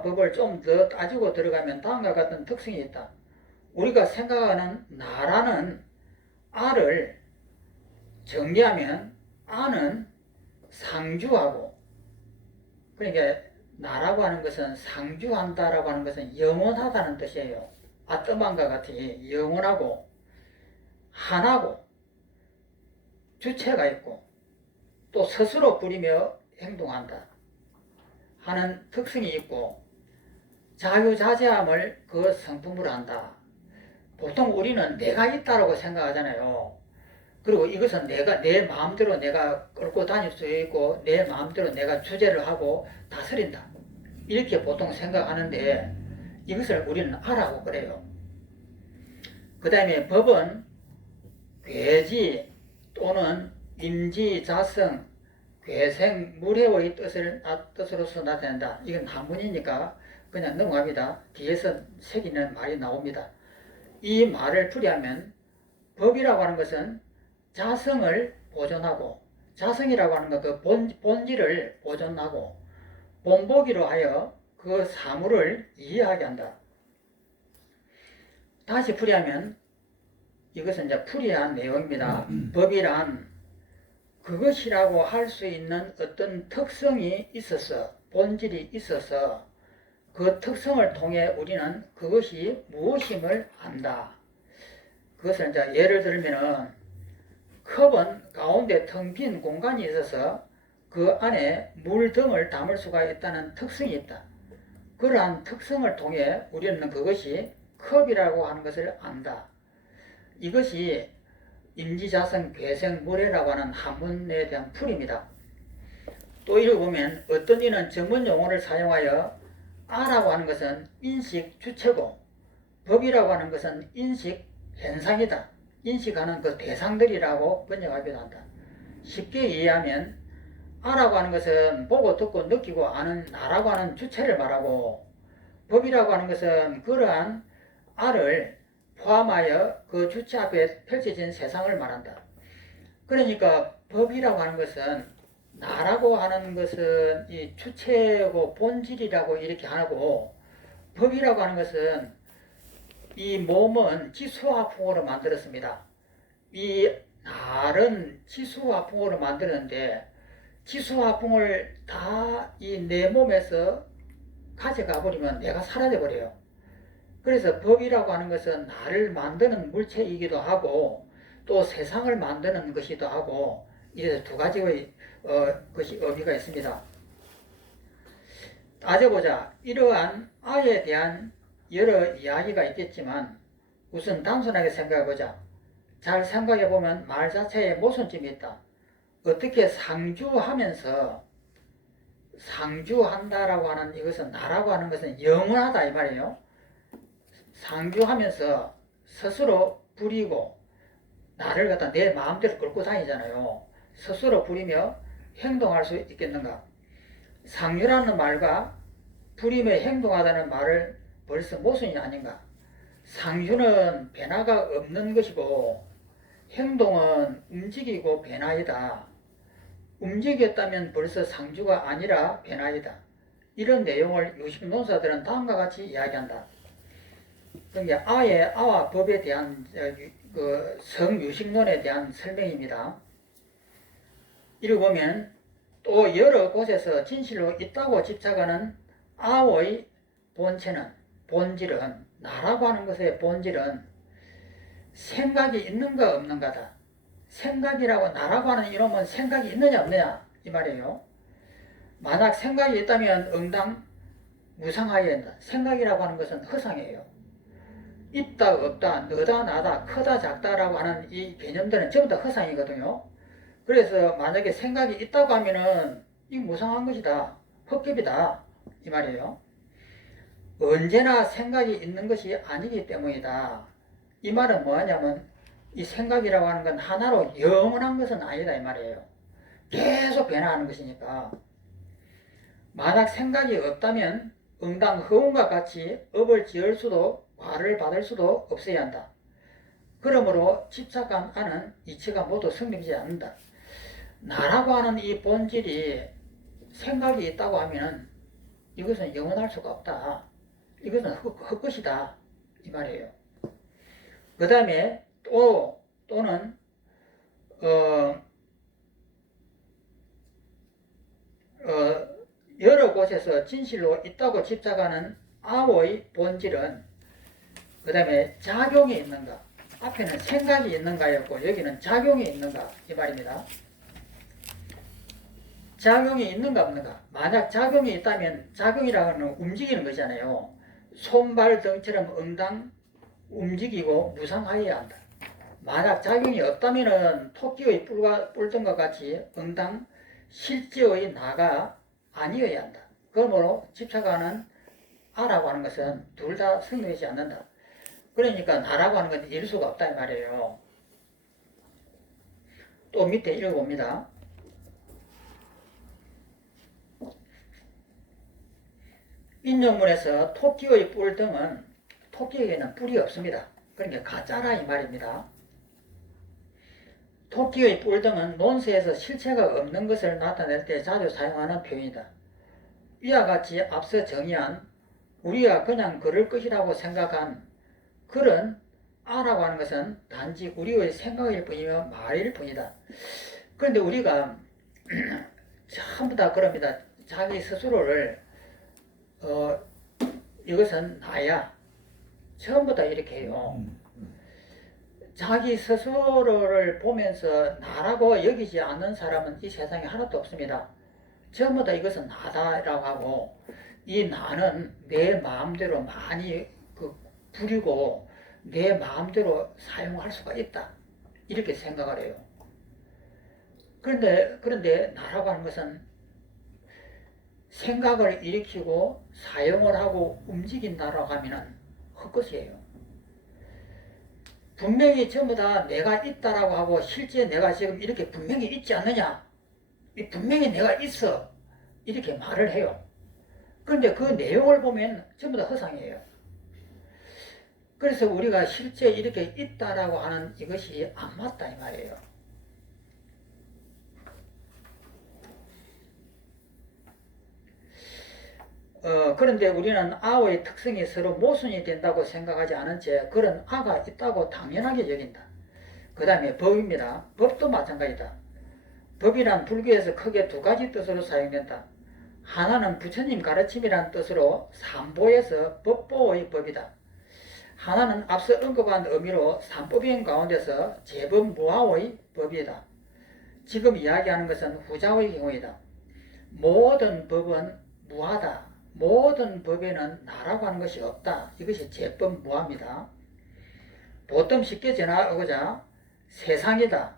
아와 법을 좀 더 따지고 들어가면 다음과 같은 특성이 있다. 우리가 생각하는 나라는 아를 정리하면 아는 상주하고, 그러니까 나라고 하는 것은 상주한다라고 하는 것은 영원하다는 뜻이에요. 아뜨만과 같이 영원하고 하나고 주체가 있고 또 스스로 부리며 행동한다 하는 특성이 있고 자유자재함을 그 성품으로 한다. 보통 우리는 내가 있다라고 생각하잖아요. 그리고 이것은 내 마음대로 내가 끌고 다닐 수 있고 내 마음대로 내가 주재를 하고 다스린다, 이렇게 보통 생각하는데 이것을 우리는 아라고 그래요. 그 다음에 법은 괴지 또는 임지, 자성, 괴생, 무례의 뜻으로서 나타낸다. 이건 한문이니까 그냥 넘어갑니다. 뒤에서 새기는 말이 나옵니다. 이 말을 풀이하면 법이라고 하는 것은 자성을 보존하고, 자성이라고 하는 것 그 본질을 보존하고 본보기로 하여 그 사물을 이해하게 한다. 다시 풀이하면 이것은 이제 풀이한 내용입니다. 법이란 그것이라고 할 수 있는 어떤 특성이 있어서, 본질이 있어서 그 특성을 통해 우리는 그것이 무엇임을 안다. 그것을 이제 예를 들면은 컵은 가운데 텅 빈 공간이 있어서 그 안에 물 등을 담을 수가 있다는 특성이 있다. 그러한 특성을 통해 우리는 그것이 컵이라고 하는 것을 안다. 이것이 임지자성 괴생무례라고 하는 한문에 대한 풀입니다. 또 읽어보면 어떤 이는 전문 용어를 사용하여 아라고 하는 것은 인식 주체고 법이라고 하는 것은 인식 현상이다, 인식하는 그 대상들이라고 번역하기도 한다. 쉽게 이해하면 아라고 하는 것은 보고 듣고 느끼고 아는 나라고 하는 주체를 말하고, 법이라고 하는 것은 그러한 아를 포함하여 그 주체 앞에 펼쳐진 세상을 말한다. 그러니까 법이라고 하는 것은, 나라고 하는 것은 이 주체고 본질이라고 이렇게 하고, 법이라고 하는 것은 이 몸은 지수화풍으로 만들었습니다. 이 날은 지수화풍으로 만들었는데 지수화풍을 다 이 내 몸에서 가져가 버리면 내가 사라져 버려요. 그래서 법이라고 하는 것은 나를 만드는 물체이기도 하고 또 세상을 만드는 것이기도 하고, 이래서 두 가지의 것이 의미가 있습니다. 따져보자. 이러한 아에 대한 여러 이야기가 있겠지만 우선 단순하게 생각해보자. 잘 생각해보면 말 자체에 모순점이 있다. 어떻게 상주하면서, 상주한다라고 하는 이것은, 나라고 하는 것은 영원하다 이 말이에요. 상주하면서 스스로 부리고 나를 갖다 내 마음대로 끌고 다니잖아요. 스스로 부리며 행동할 수 있겠는가? 상주라는 말과 부리며 행동하다는 말을 벌써 모순이 아닌가? 상주는 변화가 없는 것이고 행동은 움직이고 변화이다. 움직였다면 벌써 상주가 아니라 변화이다. 이런 내용을 유식논사들은 다음과 같이 이야기한다. 그러니까 아와 법에 대한 그 성유식론에 대한 설명입니다. 읽어보면 또 여러 곳에서 진실로 있다고 집착하는 아의 본체는, 본질은, 나라고 하는 것의 본질은 생각이 있는가 없는가다. 생각이라고, 나라고 하는 이놈은 생각이 있느냐 없느냐 이 말이에요. 만약 생각이 있다면 응당 무상하여야 한다. 생각이라고 하는 것은 허상이에요. 있다 없다, 너다 나다, 크다 작다라고 하는 이 개념들은 전부 다 허상이거든요. 그래서 만약에 생각이 있다고 하면은 이 무상한 것이다, 헛개비다 이 말이에요. 언제나 생각이 있는 것이 아니기 때문이다. 이 말은 뭐냐면 이 생각이라고 하는 건 하나로 영원한 것은 아니다 이 말이에요. 계속 변화하는 것이니까. 만약 생각이 없다면 응당 허운과 같이 업을 지을 수도 과를 받을 수도 없어야 한다. 그러므로 집착한 아는 이치가 모두 성립되지 않는다. 나라고 하는 이 본질이 생각이 있다고 하면 이것은 영원할 수가 없다. 이것은 헛것이다. 이 말이에요. 그 다음에 또는 여러 곳에서 진실로 있다고 집착하는 아의 본질은 그 다음에 작용이 있는가, 앞에는 생각이 있는가였고 여기는 작용이 있는가 이 말입니다. 작용이 있는가 없는가. 만약 작용이 있다면 작용이라는 건 움직이는 거잖아요. 손발 등처럼 응당 움직이고 무상하여야 한다. 만약 작용이 없다면 토끼의 뿔등과 같이 응당 실제의 나가 아니어야 한다. 그러므로 집착하는 아라고 하는 것은 둘 다 성립하지 않는다. 그러니까 나라고 하는 건 이룰 수가 없다 이 말이에요. 또 밑에 읽어봅니다. 인용문에서 토끼의 뿔등은 토끼에게는 뿔이 없습니다. 그러니까 가짜라 이 말입니다. 토끼의 뿔등은 논세에서 실체가 없는 것을 나타낼 때 자주 사용하는 표현이다. 이와 같이 앞서 정의한 우리가 그냥 그럴 것이라고 생각한 그런 아라고 하는 것은 단지 우리의 생각일 뿐이며 말일 뿐이다. 그런데 우리가 전부 다 그럽니다. 자기 스스로를 이것은 나야. 전부 다 이렇게 해요. 자기 스스로를 보면서 나라고 여기지 않는 사람은 이 세상에 하나도 없습니다. 전부 다 이것은 나다라고 하고 이 나는 내 마음대로 많이 부리고 내 마음대로 사용할 수가 있다. 이렇게 생각을 해요. 그런데 나라고 하는 것은 생각을 일으키고 사용을 하고 움직인다라고 하면은 헛것이에요. 분명히 전부 다 내가 있다라고 하고 실제 내가 지금 이렇게 분명히 있지 않느냐? 분명히 내가 있어. 이렇게 말을 해요. 그런데 그 내용을 보면 전부 다 허상이에요. 그래서 우리가 실제 이렇게 있다라고 하는 이것이 안 맞다 이 말이에요. 그런데 우리는 아의 특성이 서로 모순이 된다고 생각하지 않은 채 그런 아가 있다고 당연하게 여긴다. 그 다음에 법입니다. 법도 마찬가지다. 법이란 불교에서 크게 두 가지 뜻으로 사용된다. 하나는 부처님 가르침이란 뜻으로 삼보에서 법보의 법이다. 하나는 앞서 언급한 의미로 삼법인 가운데서 제법무아의 법이다. 지금 이야기하는 것은 후자의 경우이다. 모든 법은 무하다. 모든 법에는 나라고 하는 것이 없다. 이것이 제법무아입니다. 보통 쉽게 전하고자 세상이다,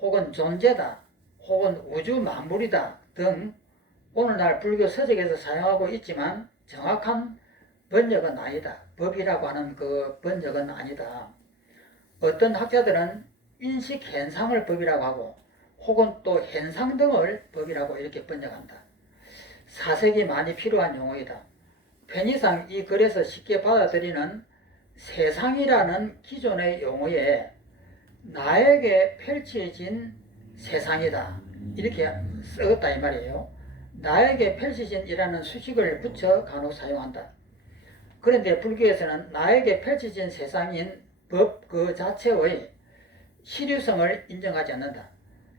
혹은 존재다, 혹은 우주 만물이다 등 오늘날 불교 서적에서 사용하고 있지만 정확한 번역은 아니다. 법이라고 하는 그 번역은 아니다. 어떤 학자들은 인식 현상을 법이라고 하고 혹은 또 현상 등을 법이라고 이렇게 번역한다. 사색이 많이 필요한 용어이다. 편의상 이 글에서 쉽게 받아들이는 세상이라는 기존의 용어에 나에게 펼쳐진 세상이다. 이렇게 쓰었다 이 말이에요. 나에게 펼쳐진이라는 수식을 붙여 간혹 사용한다. 그런데 불교에서는 나에게 펼쳐진 세상인 법 그 자체의 실유성을 인정하지 않는다.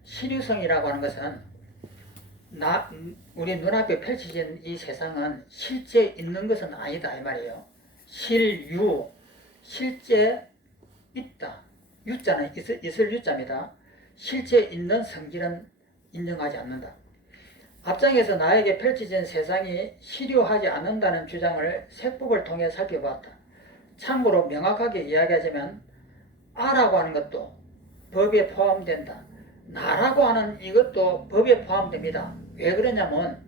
실유성이라고 하는 것은 우리 눈앞에 펼쳐진 이 세상은 실제 있는 것은 아니다 이 말이에요. 실유, 실제 있다. 유자는 있을 유자입니다. 실제 있는 성질은 인정하지 않는다. 앞장에서 나에게 펼쳐진 세상이 실효하지 않는다는 주장을 색법을 통해 살펴보았다. 참고로 명확하게 이야기하자면 아라고 하는 것도 법에 포함된다. 나라고 하는 이것도 법에 포함됩니다. 왜 그러냐면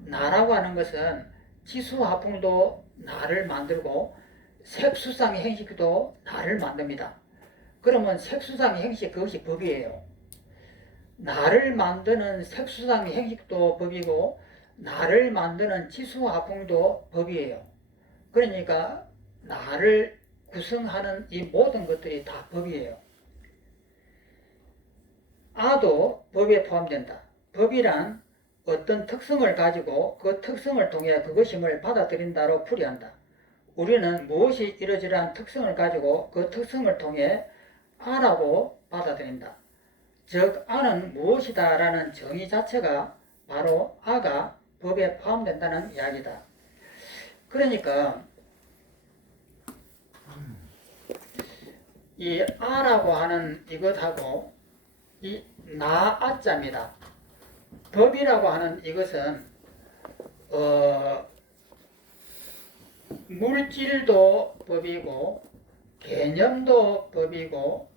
나라고 하는 것은 지수화풍도 나를 만들고 색수상 행식도 나를 만듭니다. 그러면 색수상 행식 그것이 법이에요. 나를 만드는 색수상 행식도 법이고 나를 만드는 지수화풍도 법이에요. 그러니까 나를 구성하는 이 모든 것들이 다 법이에요. 아도 법에 포함된다. 법이란 어떤 특성을 가지고 그 특성을 통해 그것임을 받아들인다로 풀이한다. 우리는 무엇이 이러저러한 특성을 가지고 그 특성을 통해 아라고 받아들인다. 즉 아는 무엇이다 라는 정의 자체가 바로 아가 법에 포함된다는 이야기다. 그러니까 이 아라고 하는 이것하고 이 나아자입니다. 법이라고 하는 이것은 물질도 법이고 개념도 법이고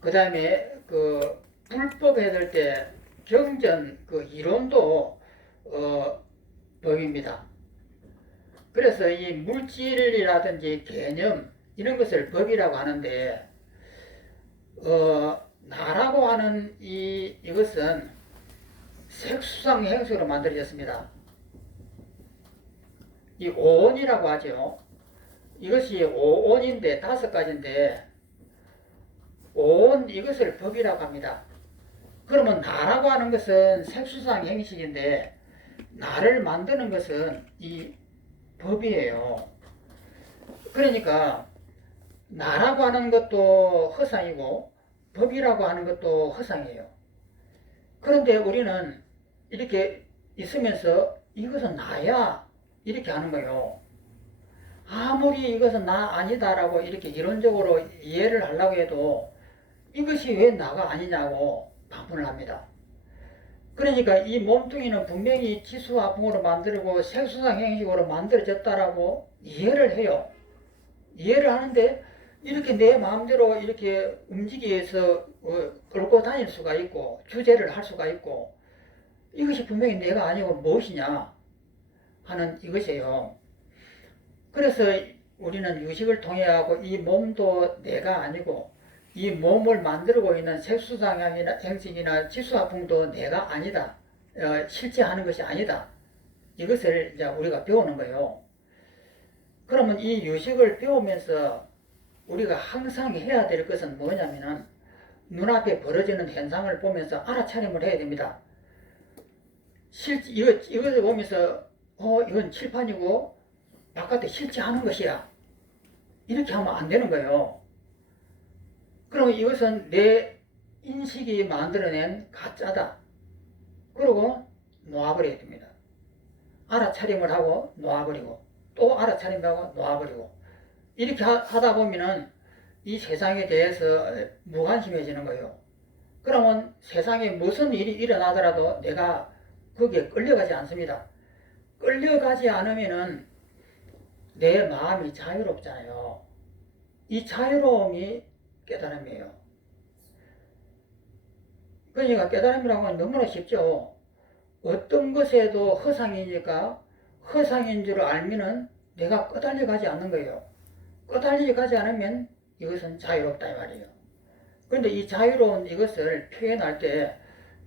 그 다음에 그 불법 해될 때 경전 그 이론도 법입니다. 그래서 이 물질이라든지 개념 이런 것을 법이라고 하는데 나라고 하는 이것은 색수상 행수로 만들어졌습니다. 이 오온이라고 하죠. 이것이 오온인데 5가지인데 오온 이것을 법이라고 합니다. 그러면 나라고 하는 것은 색수상 행식인데 나를 만드는 것은 이 법이에요. 그러니까 나라고 하는 것도 허상이고 법이라고 하는 것도 허상이에요. 그런데 우리는 이렇게 있으면서 이것은 나야 이렇게 하는 거예요. 아무리 이것은 나 아니다라고 이렇게 이론적으로 이해를 하려고 해도 이것이 왜 나가 아니냐고 반문을 합니다. 그러니까 이 몸뚱이는 분명히 지수화풍으로 만들고 색수상 행식으로 만들어졌다라고 이해를 해요. 이해를 하는데 이렇게 내 마음대로 이렇게 움직여서 끌고 다닐 수가 있고 주제를 할 수가 있고 이것이 분명히 내가 아니고 무엇이냐 하는 이것이에요. 그래서 우리는 유식을 통해 하고 이 몸도 내가 아니고 이 몸을 만들고 있는 색수상 행식이나 지수화풍도 내가 아니다. 실제 하는 것이 아니다. 이것을 이제 우리가 배우는 거예요. 그러면 이 유식을 배우면서 우리가 항상 해야 될 것은 뭐냐면은 눈앞에 벌어지는 현상을 보면서 알아차림을 해야 됩니다. 이것을 보면서 이건 칠판이고 바깥에 실제 하는 것이야. 이렇게 하면 안 되는 거예요. 그러면 이것은 내 인식이 만들어낸 가짜다. 그러고 놓아버려야 됩니다. 알아차림을 하고 놓아버리고 또 알아차림하고 놓아버리고 이렇게 하다 보면은 이 세상에 대해서 무관심해지는 거예요. 그러면 세상에 무슨 일이 일어나더라도 내가 거기에 끌려가지 않습니다. 끌려가지 않으면은 내 마음이 자유롭잖아요. 이 자유로움이 깨달음이에요. 그러니까 깨달음이라고 하면 너무나 쉽죠. 어떤 것에도 허상이니까 허상인 줄 알면은 내가 꺼달려 가지 않는 거예요. 꺼달려 가지 않으면 이것은 자유롭다 이 말이에요. 그런데 이 자유로운 이것을 표현할 때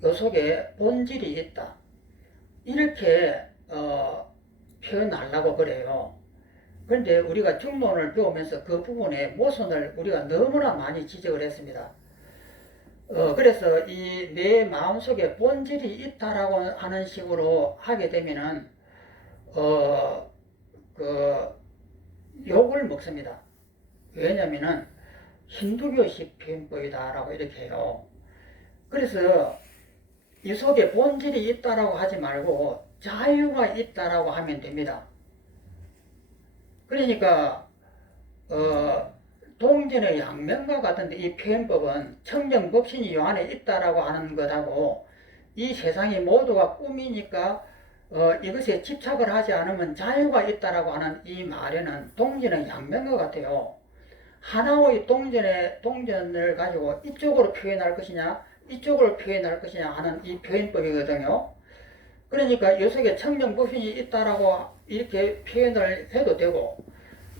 요 속에 본질이 있다. 이렇게 표현하려고 그래요. 그런데 우리가 중론을 배우면서 그 부분에 모순을 우리가 너무나 많이 지적을 했습니다. 그래서 이 내 마음속에 본질이 있다라고 하는 식으로 하게 되면은 욕을 먹습니다. 왜냐면은 힌두교식 표현법이다라고 이렇게 해요. 그래서 이 속에 본질이 있다라고 하지 말고 자유가 있다라고 하면 됩니다. 그러니까 동전의 양면과 같은데 이 표현법은 청정법신이 요 안에 있다라고 하는 것하고 이 세상이 모두가 꿈이니까 이것에 집착을 하지 않으면 자유가 있다라고 하는 이 말에는 동전의 양면과 같아요. 하나의 동전을 가지고 이쪽으로 표현할 것이냐 이쪽으로 표현할 것이냐 하는 이 표현법이거든요. 그러니까 이 속에 청정법신이 있다라고 이렇게 표현을 해도 되고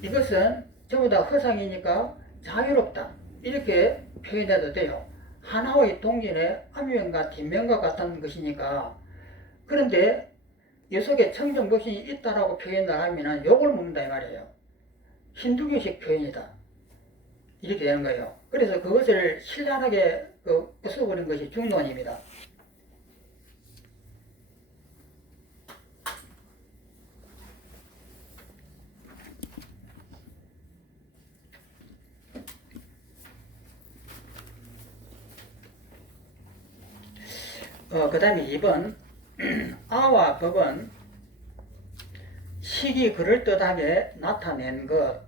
이것은 전부 다 허상이니까 자유롭다 이렇게 표현해도 돼요. 하나의 동전의 앞면과 뒷면과 같은 것이니까. 그런데 이 속에 청정법신이 있다라고 표현을 하면 욕을 먹는다 이 말이에요. 힌두교식 표현이다 이렇게 되는 거예요. 그래서 그것을 신랄하게 부숴버린 것이 중론입니다. 그 다음에 2번 아와 법은 식이 그럴듯하게 나타낸 것.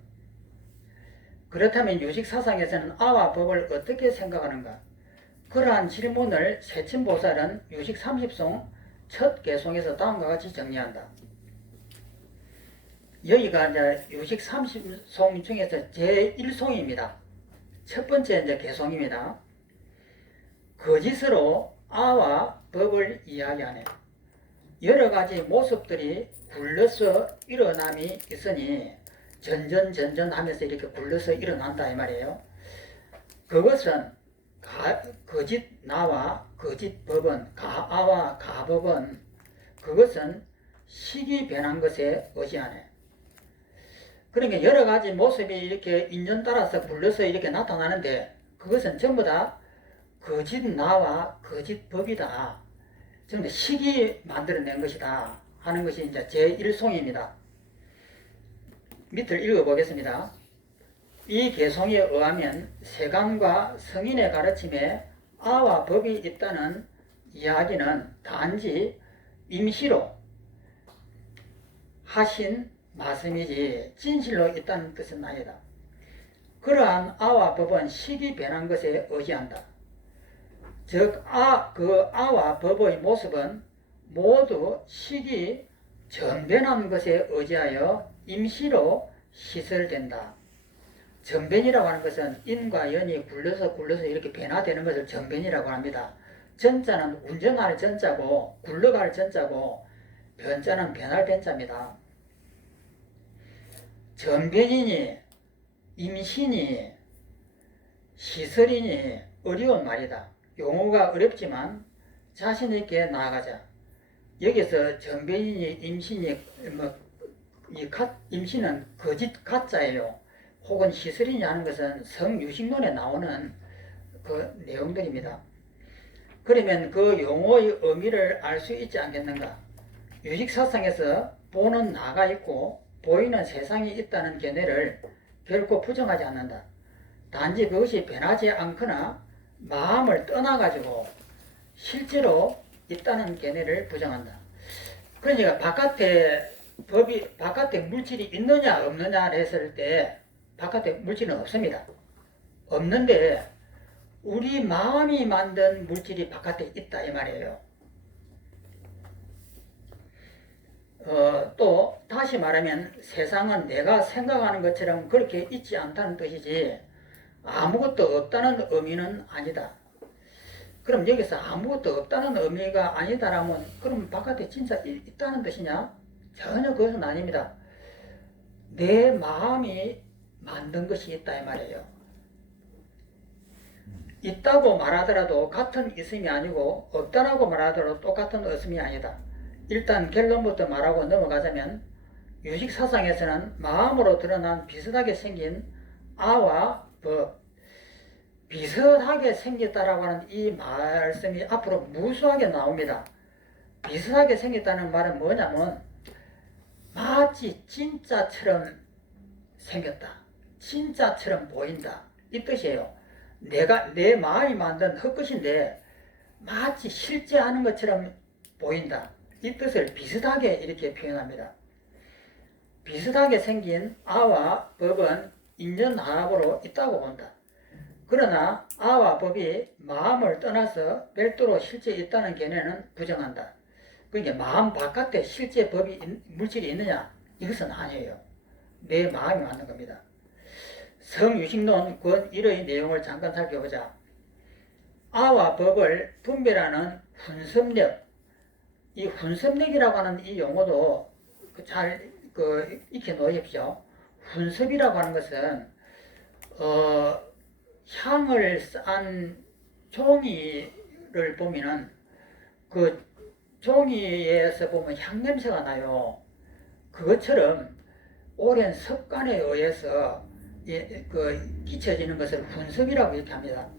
그렇다면 유식사상에서는 아와 법을 어떻게 생각하는가? 그러한 질문을 세친보살은 유식 30송 첫 개송에서 다음과 같이 정리한다. 여기가 이제 유식 30송 중에서 제1송입니다. 첫 번째 이제 개송입니다. 거짓으로 아와 법을 이야기하네. 여러 가지 모습들이 굴러서 일어남이 있으니 전전 하면서 이렇게 굴러서 일어난다 이 말이에요. 그것은 거짓 나와 거짓 법은 가아와 가법은 그것은 식이 변한 것에 의지하네. 그러니까 여러 가지 모습이 이렇게 인연 따라서 굴러서 이렇게 나타나는데 그것은 전부 다 거짓 나와 거짓 법이다. 전부 식이 만들어낸 것이다 하는 것이 이제 제1송입니다. 밑을 읽어보겠습니다. 이 개송에 의하면 세간과 성인의 가르침에 아와 법이 있다는 이야기는 단지 임시로 하신 말씀이지 진실로 있다는 뜻은 아니다. 그러한 아와 법은 식이 변한 것에 의지한다. 즉 그 아와 법의 모습은 모두 식이 전변한 것에 의지하여 임시로 시설된다. 전변이라고 하는 것은 인과 연이 굴러서 이렇게 변화되는 것을 전변이라고 합니다. 전자는 운전할 전자고 굴러갈 전자고 변자는 변할 변자입니다. 전변이니 임신이 시설이니 어려운 말이다. 용어가 어렵지만 자신있게 나아가자. 여기서 전변이니 임신이 임신은 거짓 가짜예요. 혹은 시설이냐 하는 것은 성유식론에 나오는 그 내용들입니다. 그러면 그 용어의 의미를 알 수 있지 않겠는가? 유식사상에서 보는 나가 있고 보이는 세상이 있다는 견해를 결코 부정하지 않는다. 단지 그것이 변하지 않거나 마음을 떠나가지고 실제로 있다는 견해를 부정한다. 그러니까 바깥에 물질이 있느냐 없느냐 했을 때 바깥에 물질은 없습니다. 없는데 우리 마음이 만든 물질이 바깥에 있다 이 말이에요. 또 다시 말하면 세상은 내가 생각하는 것처럼 그렇게 있지 않다는 뜻이지 아무것도 없다는 의미는 아니다. 그럼 여기서 아무것도 없다는 의미가 아니다라면 그럼 바깥에 진짜 있다는 뜻이냐? 전혀 그것은 아닙니다. 내 마음이 만든 것이 있다 이 말이에요. 있다고 말하더라도 같은 있음이 아니고 없다라고 말하더라도 똑같은 없음이 아니다. 일단 결론부터 말하고 넘어가자면 유식사상에서는 마음으로 드러난 비슷하게 생긴 아와 법, 비슷하게 생겼다라고 하는 이 말씀이 앞으로 무수하게 나옵니다. 비슷하게 생겼다는 말은 뭐냐면 마치 진짜처럼 생겼다. 진짜처럼 보인다. 이 뜻이에요. 내 마음이 만든 헛것인데 마치 실제 하는 것처럼 보인다. 이 뜻을 비슷하게 이렇게 표현합니다. 비슷하게 생긴 아와 법은 인연합으로 있다고 본다. 그러나 아와 법이 마음을 떠나서 별도로 실제 있다는 견해는 부정한다. 그러니까 마음 바깥에 실제 물질이 있느냐? 이것은 아니에요. 내 마음이 만든 겁니다. 성유식론 권 1의 내용을 잠깐 살펴보자. 아와 법을 분별하는 분섭력, 이 분섭력이라고 하는 이 용어도 잘 익혀 놓으십시오. 분섭이라고 하는 것은 향을 싼 종이를 보면은 그 종이에서 보면 향냄새가 나요. 그것처럼 오랜 습관에 의해서 끼쳐지는 것을 분섭이라고 이렇게 합니다.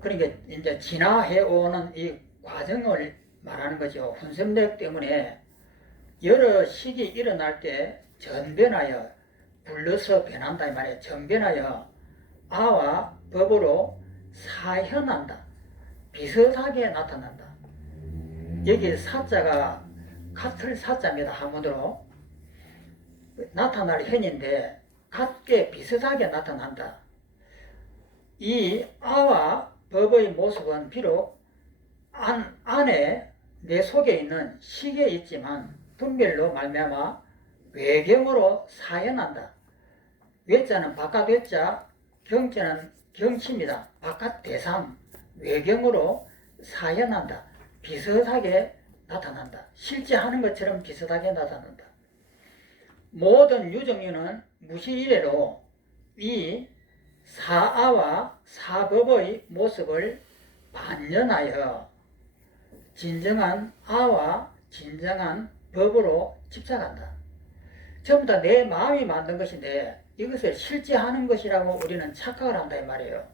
그러니까 이제 진화해오는 이 과정을 말하는 거죠. 분섭력 때문에 여러 식이 일어날 때 전변하여 불러서 변한다 이 말이에요. 전변하여 아와 법으로 사현한다. 비슷하게 나타난다. 여기 사자가 같을 사자입니다. 한문으로 나타날 현인데 같게 비슷하게 나타난다. 이 아와 법의 모습은 비록 안에 내 속에 있는 식에 있지만 분별로 말미암아 외경으로 사연한다. 외자는 바깥 외자, 경자는 경치입니다. 바깥 대상, 외경으로 사연한다. 비슷하게 나타난다. 실제 하는 것처럼 비슷하게 나타난다. 모든 유정유는 무시이래로 이 사아와 사법의 모습을 반연하여 진정한 아와 진정한 법으로 집착한다. 전부 다 내 마음이 만든 것인데 이것을 실제 하는 것이라고 우리는 착각을 한다 이 말이에요.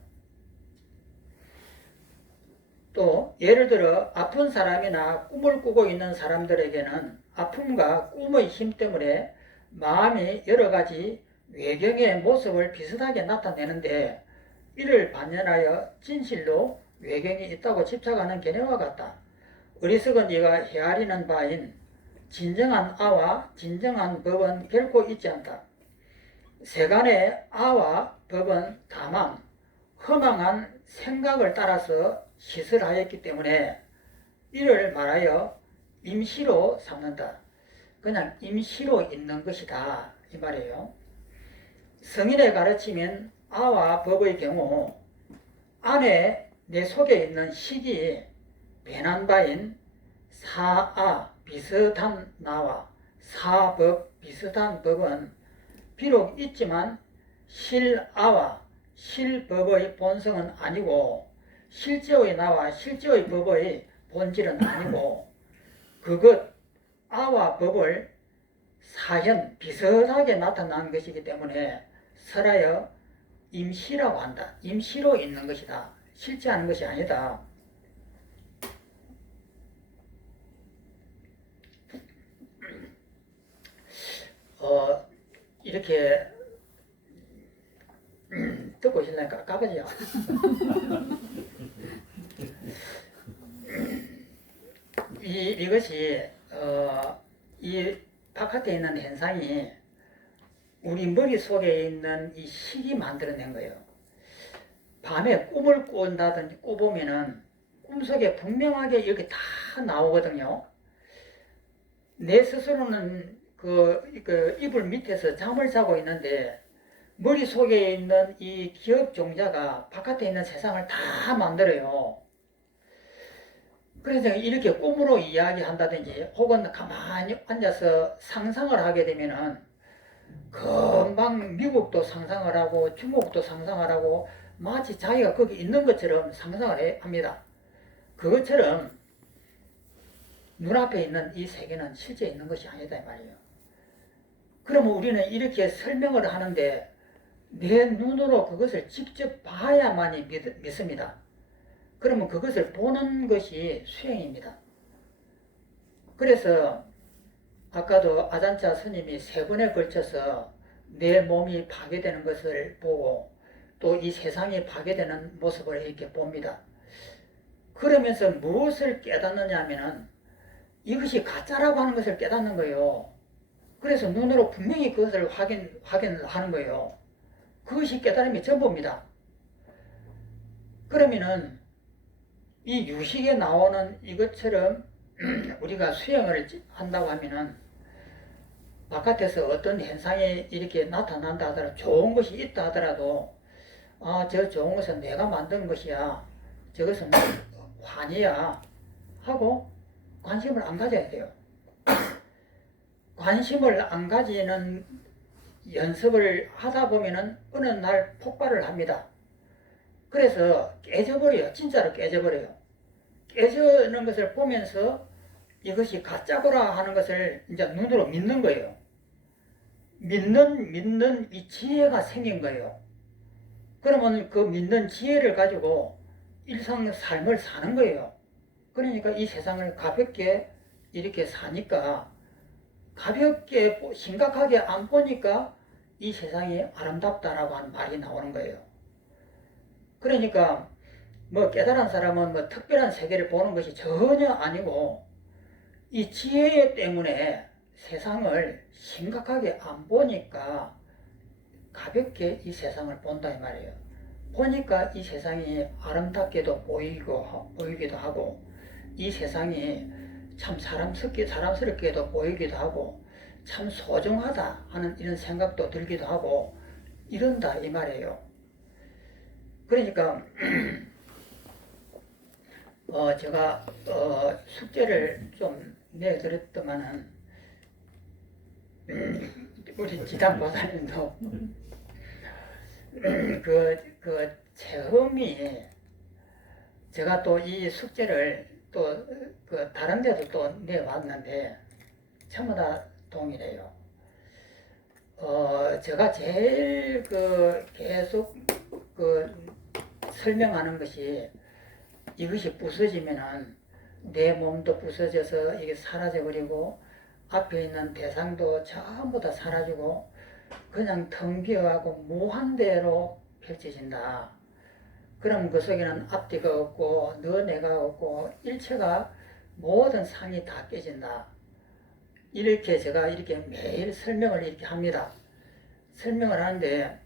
또 예를 들어 아픈 사람이나 꿈을 꾸고 있는 사람들에게는 아픔과 꿈의 힘 때문에 마음이 여러 가지 외경의 모습을 비슷하게 나타내는데 이를 반연하여 진실로 외경이 있다고 집착하는 개념과 같다. 어리석은 이가 헤아리는 바인 진정한 아와 진정한 법은 결코 있지 않다. 세간의 아와 법은 다만 허망한 생각을 따라서 시설하였기 때문에 이를 말하여 임시로 삼는다. 그냥 임시로 있는 것이다 이 말이에요. 성인의 가르치면 아와 법의 경우 안에 내 속에 있는 식이 변한 바인 사아 비슷한 나와 사법 비슷한 법은 비록 있지만 실아와 실법의 본성은 아니고 실제의 나와 실제의 법의 본질은 아니고 그것 아와 법을 사현 비슷하게 나타난 것이기 때문에 설하여 임시라고 한다. 임시로 있는 것이다. 실제 하는 것이 아니다. 이렇게 듣고 있으려니까 까부지요. 이것이 이 바깥에 있는 현상이 우리 머릿속에 있는 이 식이 만들어낸 거예요. 밤에 꿈을 꾼다든지 꿔보면은 꿈속에 분명하게 이렇게 다 나오거든요. 내 스스로는 그 이불 밑에서 잠을 자고 있는데 머릿속에 있는 이 기업 종자가 바깥에 있는 세상을 다 만들어요. 그래서 이렇게 꿈으로 이야기한다든지 혹은 가만히 앉아서 상상을 하게 되면은 금방 미국도 상상을 하고 중국도 상상을 하고 마치 자기가 거기 있는 것처럼 상상을 합니다. 그것처럼 눈앞에 있는 이 세계는 실제 있는 것이 아니다 이 말이에요. 그러면 우리는 이렇게 설명을 하는데 내 눈으로 그것을 직접 봐야만이 믿습니다. 그러면 그것을 보는 것이 수행입니다. 그래서 아까도 아잔차 스님이 3번에 걸쳐서 내 몸이 파괴되는 것을 보고 또 이 세상이 파괴되는 모습을 이렇게 봅니다. 그러면서 무엇을 깨닫느냐 하면은 이것이 가짜라고 하는 것을 깨닫는 거예요. 그래서 눈으로 분명히 그것을 확인을 하는 거예요. 그것이 깨달음의 전부입니다. 그러면은 이 유식에 나오는 이것처럼 우리가 수행을 한다고 하면은 바깥에서 어떤 현상이 이렇게 나타난다 하더라도 좋은 것이 있다 하더라도 저 좋은 것은 내가 만든 것이야. 저것은 환희야 하고 관심을 안 가져야 돼요. 관심을 안 가지는 연습을 하다 보면은 어느 날 폭발을 합니다. 그래서 깨져버려요. 진짜로 깨져버려요. 깨지는 것을 보면서 이것이 가짜구나 하는 것을 이제 눈으로 믿는 거예요. 믿는 이 지혜가 생긴 거예요. 그러면 그 믿는 지혜를 가지고 일상 삶을 사는 거예요. 그러니까 이 세상을 가볍게 이렇게 사니까 가볍게 심각하게 안 보니까 이 세상이 아름답다라고 하는 말이 나오는 거예요. 그러니까 뭐 깨달은 사람은 뭐 특별한 세계를 보는 것이 전혀 아니고 이 지혜 때문에 세상을 심각하게 안 보니까 가볍게 이 세상을 본다 이 말이에요. 보니까 이 세상이 아름답게도 보이기도 하고 이 세상이 참 사람스럽게도 보이기도 하고 참 소중하다 하는 이런 생각도 들기도 하고 이런다 이 말이에요. 그러니까 제가 숙제를 좀 내드렸더만은 우리 지담보사님도 그 체험이 제가 또 이 숙제를 또 그 다른 데도 또 내왔는데 전부 다 동일해요. 제가 제일 계속 설명하는 것이 이것이 부서지면은 내 몸도 부서져서 이게 사라져버리고 앞에 있는 대상도 전부 다 사라지고 그냥 텅 비어가고 무한대로 펼쳐진다. 그럼 그 속에는 앞뒤가 없고 너 내가 없고 일체가 모든 상이 다 깨진다. 이렇게 제가 이렇게 매일 설명을 이렇게 합니다. 설명을 하는데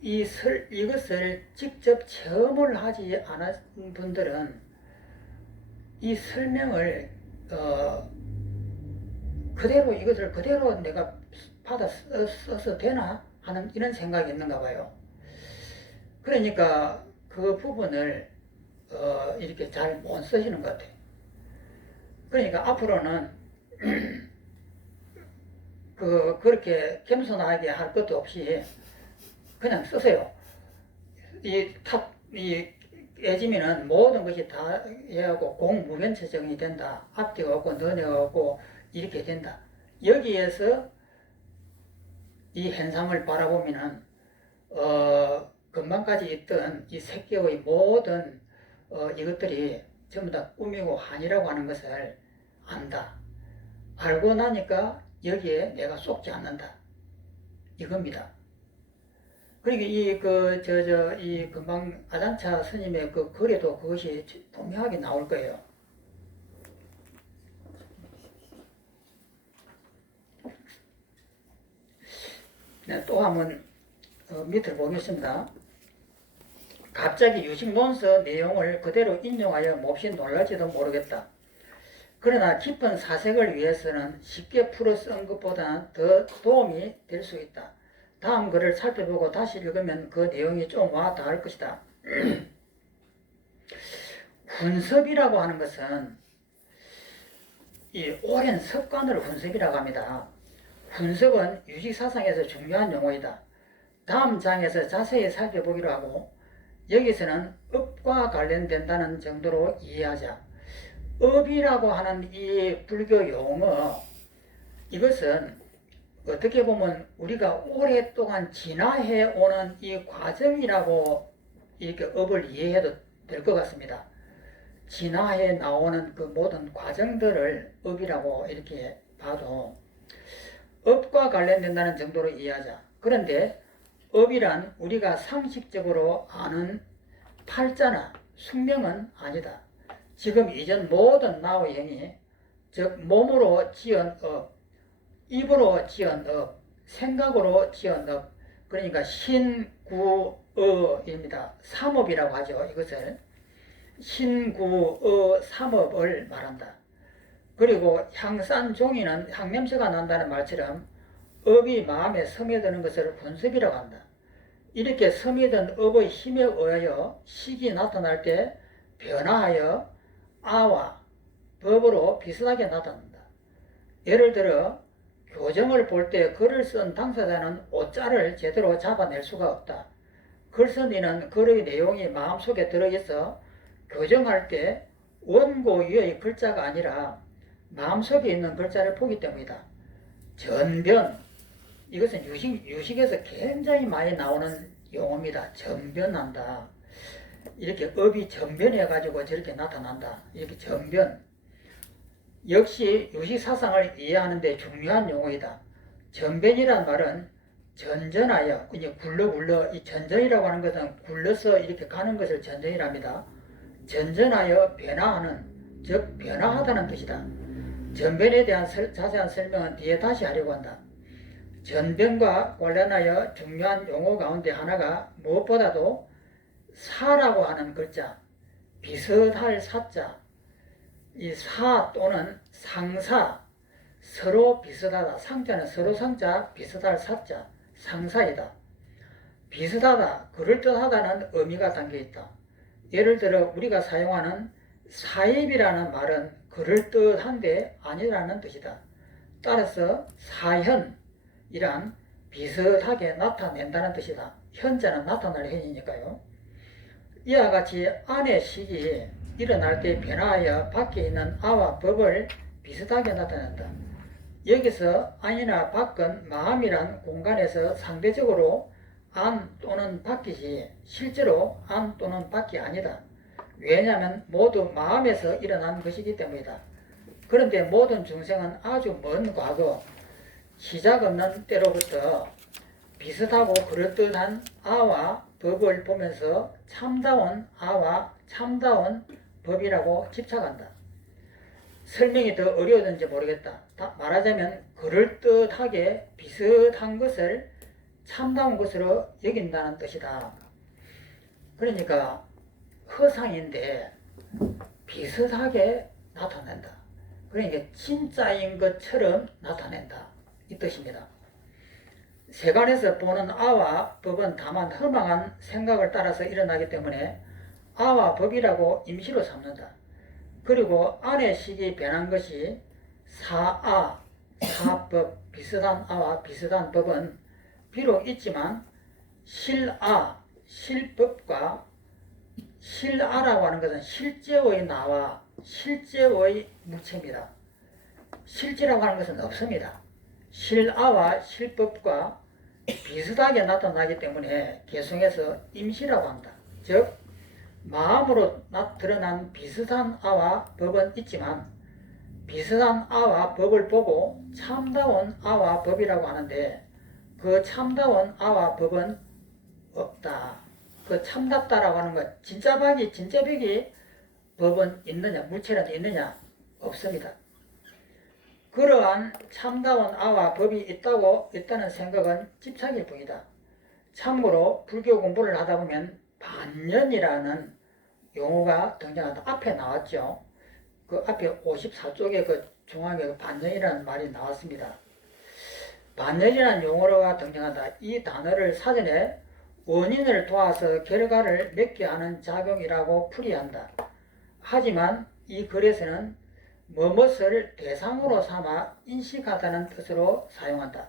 이것을 직접 체험을 하지 않은 분들은 이 설명을 이것을 그대로 내가 받아 써서 되나 하는 이런 생각이 있는가 봐요. 그러니까 그 부분을 이렇게 잘 못 쓰시는 것 같아요. 그러니까 앞으로는 그렇게 겸손하게 할 것도 없이 그냥 쓰세요. 깨지면은 모든 것이 다 해하고 공무변체성이 된다. 앞뒤가 없고 너네가 없고 이렇게 된다. 여기에서 이 현상을 바라보면은 금방까지 있던 이 색계의 모든 이것들이 전부 다 꿈이고 환이라고 하는 것을 안다. 알고 나니까 여기에 내가 속지 않는다. 이겁니다. 그러니까 이 금방 아잔차 스님의 그 글에도 그것이 분명하게 나올 거예요. 네, 또 한번 밑을 보겠습니다. 갑자기 유식 논서 내용을 그대로 인용하여 몹시 놀랄지도 모르겠다. 그러나 깊은 사색을 위해서는 쉽게 풀어 쓴 것보다는 더 도움이 될 수 있다. 다음 글을 살펴보고 다시 읽으면 그 내용이 좀 와 닿을 것이다. 훈섭이라고 하는 것은 이 오랜 습관을 훈섭이라고 합니다. 훈섭은 유식사상에서 중요한 용어이다. 다음 장에서 자세히 살펴보기로 하고 여기서는 업과 관련된다는 정도로 이해하자. 업이라고 하는 이 불교 용어, 이것은 어떻게 보면 우리가 오랫동안 진화해 오는 이 과정이라고 이렇게 업을 이해해도 될 것 같습니다. 진화해 나오는 그 모든 과정들을 업이라고 이렇게 봐도 업과 관련된다는 정도로 이해하자. 그런데 업이란 우리가 상식적으로 아는 팔자나 숙명은 아니다. 지금 이전 모든 나의 행위, 즉 몸으로 지은 업, 입으로 지은 업, 생각으로 지은 업, 그러니까 신구어입니다. 삼업이라고 하죠. 이것을 신구어 삼업을 말한다. 그리고 향산종이는 향냄새가 난다는 말처럼 업이 마음에 스며드는 것을 훈섭이라고 한다. 이렇게 스며든 업의 힘에 의하여 식이 나타날 때 변화하여 아와 법으로 비슷하게 나타난다. 예를 들어 교정을 볼 때 글을 쓴 당사자는 오자를 제대로 잡아낼 수가 없다. 글쓴 이는 글의 내용이 마음속에 들어있어 교정할 때 원고 위의 글자가 아니라 마음속에 있는 글자를 보기 때문이다. 전변, 이것은 유식에서 굉장히 많이 나오는 용어입니다. 전변한다. 이렇게 업이 전변해가지고 저렇게 나타난다. 이렇게 전변. 역시 유식사상을 이해하는 데 중요한 용어이다. 전변이란 말은 전전하여, 이제 굴러, 이 전전이라고 하는 것은 굴러서 이렇게 가는 것을 전전이랍니다. 전전하여 변화하는, 즉 변화하다는 뜻이다. 전변에 대한 자세한 설명은 뒤에 다시 하려고 한다. 전변과 관련하여 중요한 용어 가운데 하나가 무엇보다도 사라고 하는 글자, 비슷할 사자, 이 사 또는 상사, 서로 비슷하다. 상자는 서로 상자, 비슷할 사자, 상사이다. 비슷하다, 그럴듯하다는 의미가 담겨있다. 예를 들어 우리가 사용하는 사입이라는 말은 그럴듯한데 아니라는 뜻이다. 따라서 사현이란 비슷하게 나타낸다는 뜻이다. 현자는 나타날 현이니까요. 이와 같이 안의 식이 일어날 때 변화하여 밖에 있는 아와 법을 비슷하게 나타낸다. 여기서 안이나 밖은 마음이란 공간에서 상대적으로 안 또는 밖이지 실제로 안 또는 밖이 아니다. 왜냐하면 모두 마음에서 일어난 것이기 때문이다. 그런데 모든 중생은 아주 먼 과거, 시작 없는 때로부터 비슷하고 그럴듯한 아와 법을 보면서 참다운 아와 참다운 법이라고 집착한다. 설명이 더 어려워졌는지 모르겠다. 말하자면 그럴듯하게 비슷한 것을 참다운 것으로 여긴다는 뜻이다. 그러니까 허상인데 비슷하게 나타낸다. 그러니까 진짜인 것처럼 나타낸다. 이 뜻입니다. 세간에서 보는 아와 법은 다만 허망한 생각을 따라서 일어나기 때문에 아와 법이라고 임시로 삼는다. 그리고 안의 식이 변한 것이 사아, 사법, 비슷한 아와 비슷한 법은 비록 있지만 실아, 실법과 실아라고 하는 것은 실제의 나와 실제의 무체입니다. 실제라고 하는 것은 없습니다. 실아와 실법과 비슷하게 나타나기 때문에 개성에서 임시라고 한다. 즉 마음으로 드러난 비슷한 아와 법은 있지만 비슷한 아와 법을 보고 참다운 아와 법이라고 하는데 그 참다운 아와 법은 없다. 그 참답다라고 하는 것, 진짜 벽이 법은 있느냐, 물체는 있느냐? 없습니다. 그러한 참다운 아와 법이 있다는 생각은 집착일 뿐이다. 참고로 불교 공부를 하다 보면 반년이라는 용어가 등장한다. 앞에 나왔죠. 그 앞에 54쪽에 그 중앙에 반년이라는 말이 나왔습니다. 반년이라는 용어가 등장한다. 이 단어를 사전에 원인을 도와서 결과를 맺게 하는 작용이라고 풀이한다. 하지만 이 글에서는 무엇을 대상으로 삼아 인식하다는 뜻으로 사용한다.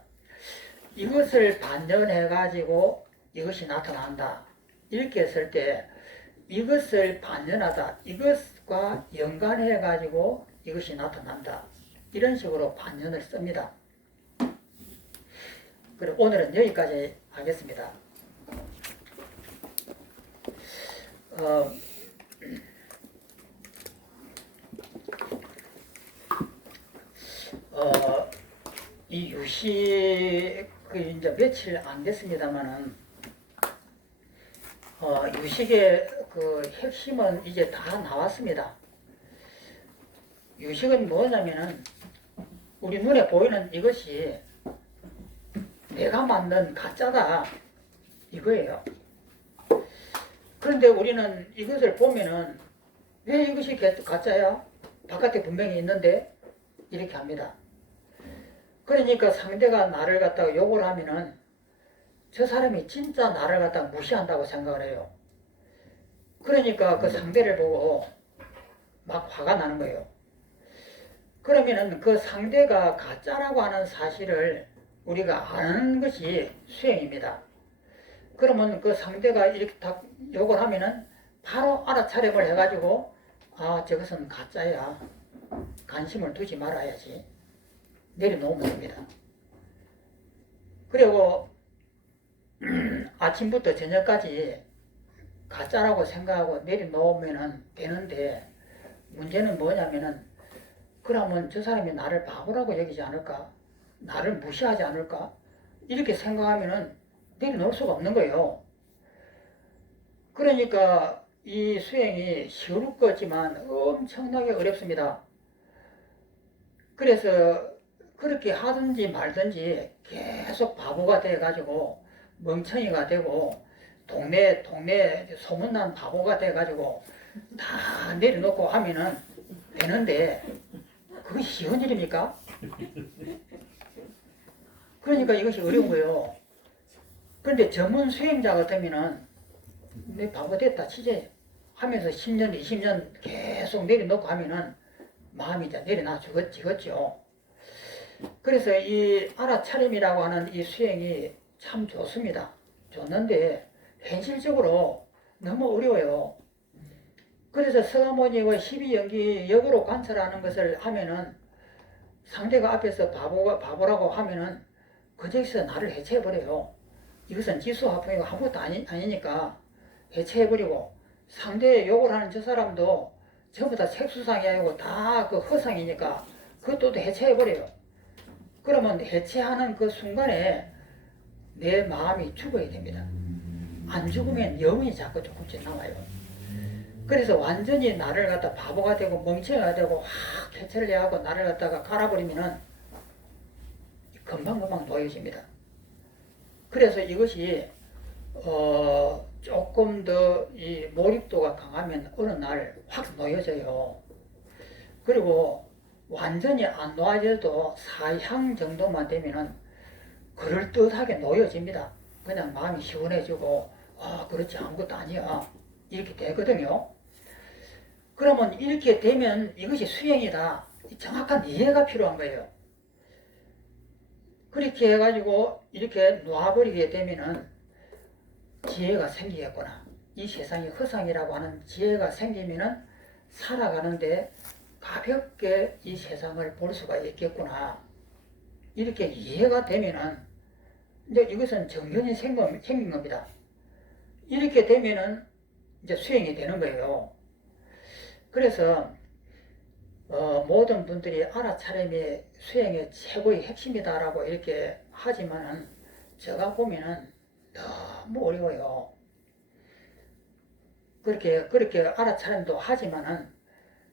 이것을 반전해 가지고 이것이 나타난다. 이렇게 했을 때 이것을 반전하다, 이것과 연관해 가지고 이것이 나타난다. 이런 식으로 반전을 씁니다. 그리고 오늘은 여기까지 하겠습니다. 이 유식 이제 며칠 안 됐습니다만은 유식의 그 핵심은 이제 다 나왔습니다. 유식은 뭐냐면은 우리 눈에 보이는 이것이 내가 만든 가짜다 이거예요. 그런데 우리는 이것을 보면은 왜 이것이 가짜야? 바깥에 분명히 있는데 이렇게 합니다. 그러니까 상대가 나를 갖다가 욕을 하면은 저 사람이 진짜 나를 갖다가 무시한다고 생각을 해요. 그러니까 그 상대를 보고 막 화가 나는 거예요. 그러면은 그 상대가 가짜라고 하는 사실을 우리가 아는 것이 수행입니다. 그러면 그 상대가 이렇게 딱 욕을 하면은 바로 알아차림을 해가지고 아 저것은 가짜야. 관심을 두지 말아야지. 내려놓으면 됩니다. 그리고 아침부터 저녁까지 가짜라고 생각하고 내려놓으면 되는데 문제는 뭐냐면은 그러면 저 사람이 나를 바보라고 여기지 않을까? 나를 무시하지 않을까? 이렇게 생각하면은 내려놓을 수가 없는 거예요. 그러니까 이 수행이 쉬울 거지만 엄청나게 어렵습니다. 그래서 그렇게 하든지 말든지 계속 바보가 돼가지고 멍청이가 되고 동네 소문난 바보가 돼가지고 다 내려놓고 하면은 되는데 그게 쉬운 일입니까? 그러니까 이것이 어려운 거예요. 그런데 전문 수행자 같으면은 내 바보 됐다 치제 하면서 10년 20년 계속 내려놓고 하면은 마음이 이제 내려놔 주겠죠. 그래서 이 알아차림이라고 하는 이 수행이 참 좋습니다. 좋는데 현실적으로 너무 어려워요. 그래서 서가모니의 12연기 역으로 관찰하는 것을 하면은 상대가 앞에서 바보라고 하면은 그저기서 나를 해체해버려요. 이것은 지수화풍이고 아무것도 아니니까 해체해버리고 상대의 욕을 하는 저 사람도 전부 다 색수상이 아니고 다 그 허상이니까 그것도 해체해버려요. 그러면 해체하는 그 순간에 내 마음이 죽어야 됩니다. 안 죽으면 영이 자꾸 조금씩 남아요. 그래서 완전히 나를 갖다 바보가 되고 멍청이가 되고 확 해체를 해하고 나를 갖다가 갈아버리면은 금방금방 놓여집니다. 그래서 이것이 조금 더 이 몰입도가 강하면 어느 날 확 놓여져요. 그리고 완전히 안 놓아져도 사향 정도만 되면은 그럴듯하게 놓여집니다. 그냥 마음이 시원해지고 그렇지 아무것도 아니야 이렇게 되거든요. 그러면 이렇게 되면 이것이 수행이다. 정확한 이해가 필요한 거예요. 그렇게 해가지고 이렇게 놓아버리게 되면은 지혜가 생기겠구나. 이 세상이 허상이라고 하는 지혜가 생기면은 살아가는데 가볍게 이 세상을 볼 수가 있겠구나. 이렇게 이해가 되면은 이제 이것은 정견이 생긴 겁니다. 이렇게 되면은 이제 수행이 되는 거예요. 그래서 모든 분들이 알아차림이 수행의 최고의 핵심이다라고 이렇게 하지만은 제가 보면은 너무 어려워요. 그렇게 알아차림도 하지만은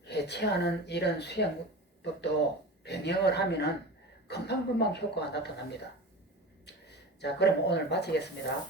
해체하는 이런 수행법도 병행을 하면은 금방금방 효과가 나타납니다. 자, 그럼 오늘 마치겠습니다.